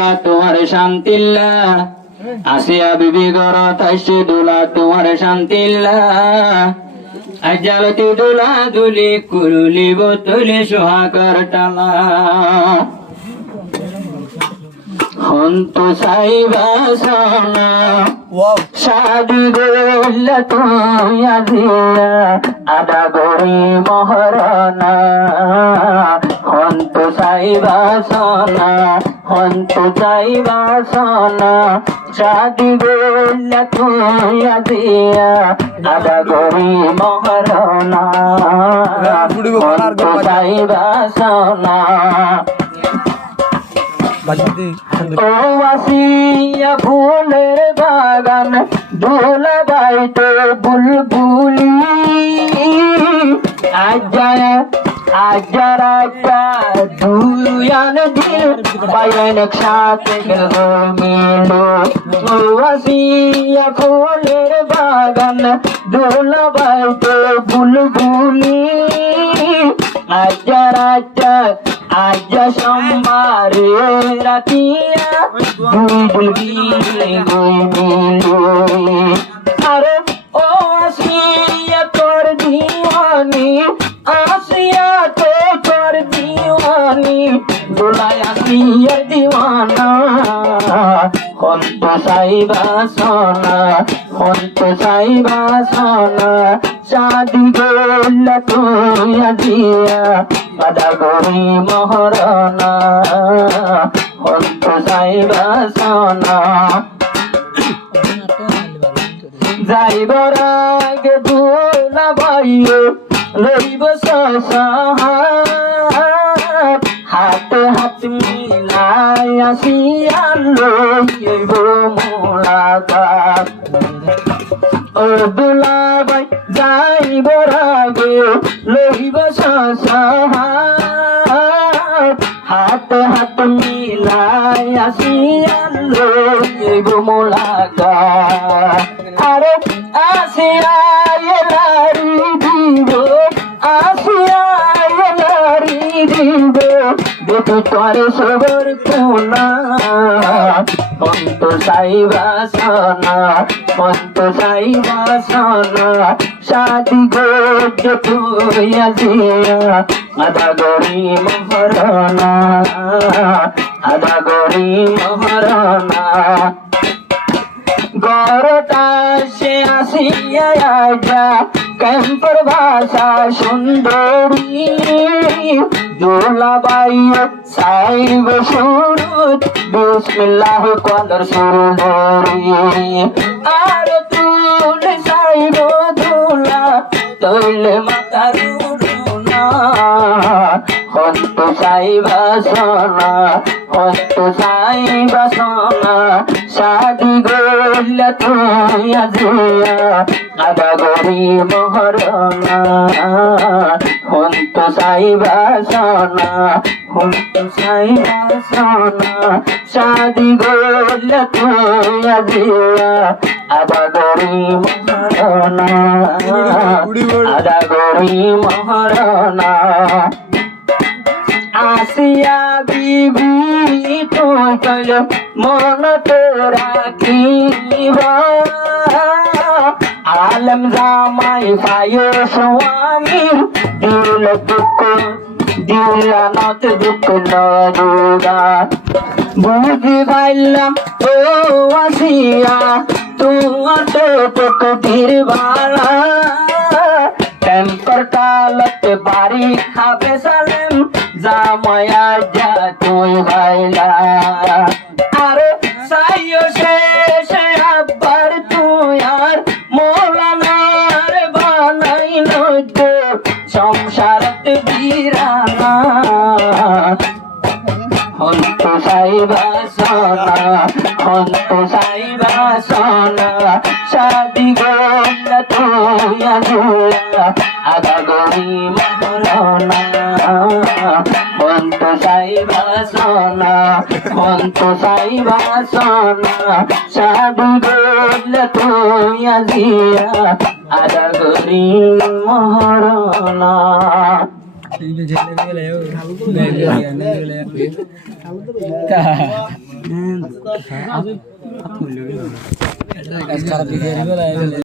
দোলা তোমার শান্তিল্লা আসিয়া বিবি ঘর তাইছে দোলা তোমার শান্তিল্লা আজালতি দোলা দুলি কুরুলি বোতলে সোহাগর টালা হন্তু সাইবা সোনা শাদি গোল্লা তুয়া দিয়া আদা গরি মহরনা হন্তু সাইবা সোনা হন্তু সাইবা সোনা শাদি গোল্লা তুয়া দিয়া আদা গরি মহরনা হন্তু সাইবা সোনা ও আসিয়া ফুলের বাগান দোলা বাইতে বুলবুলি আজারা দুয়ান দিল বাইন সাথে মিলো ও আসিয়া ফুলের বাগান দোলা বাইতে বুলবুলি আজারা আজা সম্মারে রাতিয়া বুলবুলি আরে ও আসিয়া তোর দিওয়ানি আসিয়া তো তোর দিওয়ানি দোলায় আসিয়া দিওয়ানা হন্ত সাইবা সোনা হন্ত সাইবা সোনা শাদি গোল্লা তুয়া দিয়া আদা গরি মহরনা হন্ত সাইবা সোনা যাইবার আগে দোলা বাইয়ে লইব হাতে হাত মিলাই আসিয়া লইব মোলাকাত ও দোলা বাই যাইবার আগে লইব হাতে হাত মিলাই আসিয়া লইব মোলাকাত আরে আসিয়া লারি দিব আসিয়া লারি দিব দেখি তোর সবর কোনা হন্ত সাইবা সোনা হন্ত সাইবা সোনা শাদি গোজ তুয়া দিয়া আদা গরি মহরনা আদা গরি মহরনা গরটা সে আসিয়া আজা ক্যাম্পর ভাষা সুন্দরী দোলা বাইয়ে সাইব সুরুত বিসমিল্লাহ কদর সুন্দরী আর তুল সাইব দোলা তৈলে মাতার রুনা হন্ত সাইবা সোনা হন্ত সাইবা সোনা শাদি গোল্লা তুয়া দিয়া আদা গরি মহরনা হন্ত সাইবা সোনা হন্ত সাইবা সোনা শাদি গোল্লা তুয়া দিয়া আদা গরি মহরনা আদা গরি মহরনা আসিয়া বিবি তোর মন তোরা কিবা আলম জামাই পায় স্বামীর দিল দুঃখ দিলানত দুঃখ নদুরা বুঝি পাইলাম ও আসিয়া তোমার তো কুটির বালা টেম্পার টালতে বাড়ি খাবে সালেম জামায়া যা তুই ভাইলা আরে সাইও শেষে আব্বার তুই আর মোলানার বানাই নইত সংসারত বিরানা হন্ত সাইবা সোনা হন্ত সাইবা সোনা শাদি গোল্লা তুয়া দিয়া আদা গরি মহরনা হন্ত সাইবা সোনা হন্ত সাইবা সোনা শাদি গোল্লা তুয়া দিয়া আদা গরি মহরনা তা